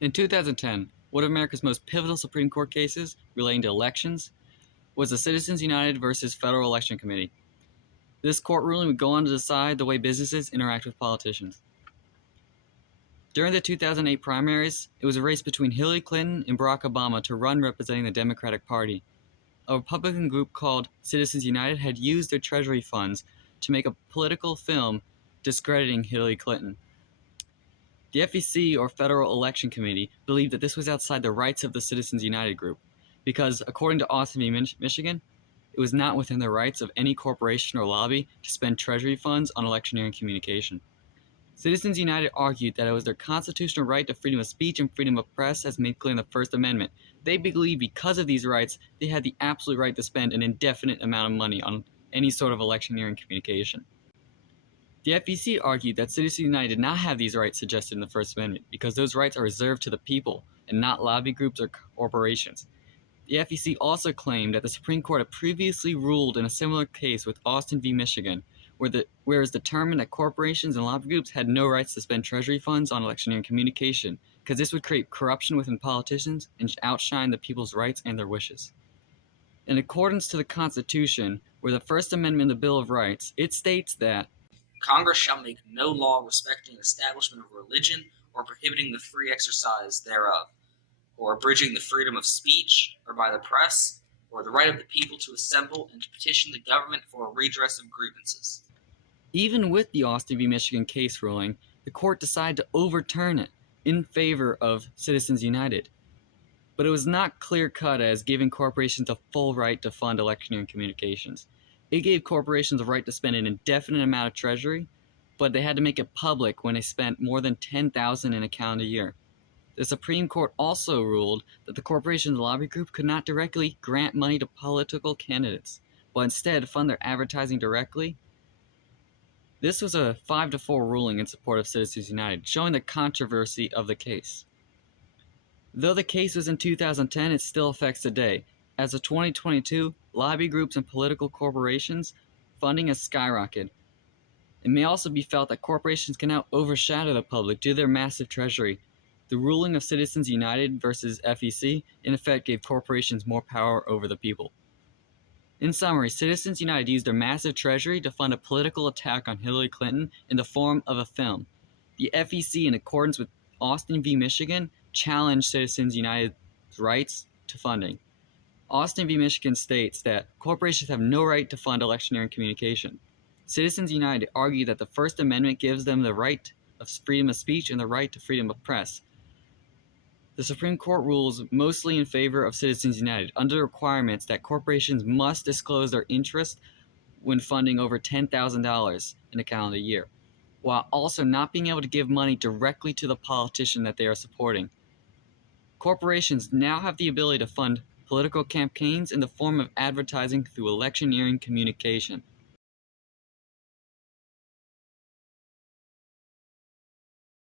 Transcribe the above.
In 2010, one of America's most pivotal Supreme Court cases relating to elections was the Citizens United versus Federal Election Committee. This court ruling would go on to decide the way businesses interact with politicians. During the 2008 primaries, it was a race between Hillary Clinton and Barack Obama to run representing the Democratic Party. A Republican group called Citizens United had used their treasury funds to make a political film discrediting Hillary Clinton. The FEC, or Federal Election Committee, believed that this was outside the rights of the Citizens United group, because, according to Austin v. Michigan, it was not within the rights of any corporation or lobby to spend treasury funds on electioneering communication. Citizens United argued that it was their constitutional right to freedom of speech and freedom of press as made clear in the First Amendment. They believed because of these rights, they had the absolute right to spend an indefinite amount of money on any sort of electioneering communication. The FEC argued that Citizens United did not have these rights suggested in the First Amendment because those rights are reserved to the people and not lobby groups or corporations. The FEC also claimed that the Supreme Court had previously ruled in a similar case with Austin v. Michigan, where it was determined that corporations and lobby groups had no rights to spend treasury funds on electioneering communication, because this would create corruption within politicians and outshine the people's rights and their wishes. In accordance to the Constitution, where the First Amendment of the Bill of Rights, it states that Congress shall make no law respecting the establishment of religion or prohibiting the free exercise thereof, or abridging the freedom of speech, or by the press, or the right of the people to assemble and to petition the government for a redress of grievances. Even with the Austin v. Michigan case ruling, the court decided to overturn it in favor of Citizens United. But it was not clear-cut as giving corporations a full right to fund electioneering communications. It gave corporations a right to spend an indefinite amount of treasury, but they had to make it public when they spent more than $10,000 in a calendar year. The Supreme Court also ruled that the corporation's lobby group could not directly grant money to political candidates, but instead fund their advertising directly. This was a 5-4 ruling in support of Citizens United, showing the controversy of the case. Though the case was in 2010, it still affects today. As of 2022, lobby groups and political corporations' funding has skyrocketed. It may also be felt that corporations can now overshadow the public due to their massive treasury. The ruling of Citizens United versus FEC, in effect, gave corporations more power over the people. In summary, Citizens United used their massive treasury to fund a political attack on Hillary Clinton in the form of a film. The FEC, in accordance with Austin v. Michigan, challenged Citizens United's rights to funding. Austin v. Michigan states that corporations have no right to fund electioneering communication. Citizens United argued that the First Amendment gives them the right of freedom of speech and the right to freedom of press. The Supreme Court rules mostly in favor of Citizens United, under the requirements that corporations must disclose their interest when funding over $10,000 in a calendar year, while also not being able to give money directly to the politician that they are supporting. Corporations now have the ability to fund political campaigns in the form of advertising through electioneering communication.